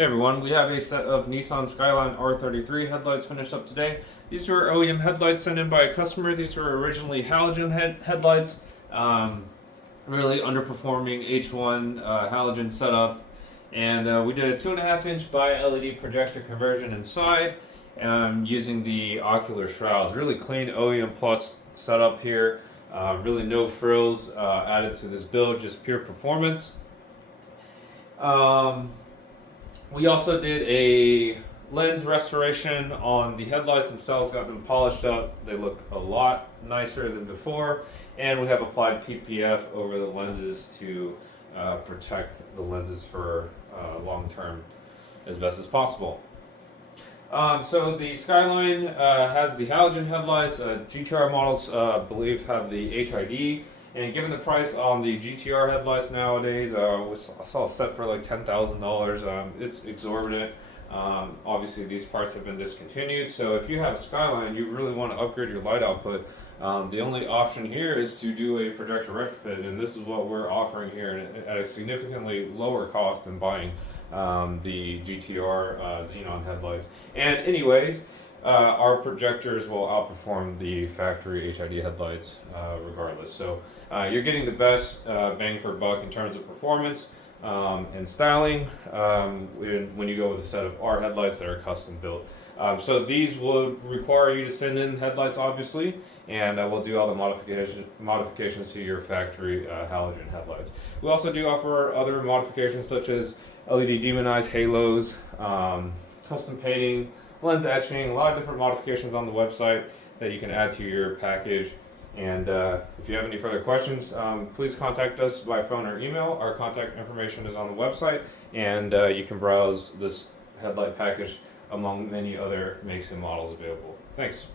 Hey everyone, we have a set of Nissan Skyline R33 headlights finished up today. These were OEM headlights sent in by a customer. These were originally halogen headlights, really underperforming H1 halogen setup. And we did a 2.5-inch by LED projector conversion inside using the Ocular shrouds. Really clean OEM Plus setup here. Really no frills added to this build, just pure performance. We also did a lens restoration on the headlights themselves, got them polished up. They look a lot nicer than before. And we have applied PPF over the lenses to protect the lenses for long term as best as possible. So the Skyline has the halogen headlights. GTR models, believe, have the HID. And given the price on the GTR headlights nowadays, I saw a set for like $10,000. It's exorbitant. Obviously, these parts have been discontinued. So if you have a Skyline, you really want to upgrade your light output. The only option here is to do a projector retrofit, and this is what we're offering here at a significantly lower cost than buying the GTR xenon headlights. And anyways, our projectors will outperform the factory HID headlights regardless. So you're getting the best bang for buck in terms of performance and styling when you go with a set of our headlights that are custom built. So these will require you to send in headlights, obviously, and we'll do all the modifications to your factory halogen headlights. We also do offer other modifications such as LED demonized halos, custom painting, lens etching, a lot of different modifications on the website that you can add to your package. And if you have any further questions, please contact us by phone or email. Our contact information is on the website, and you can browse this headlight package among many other makes and models available. Thanks.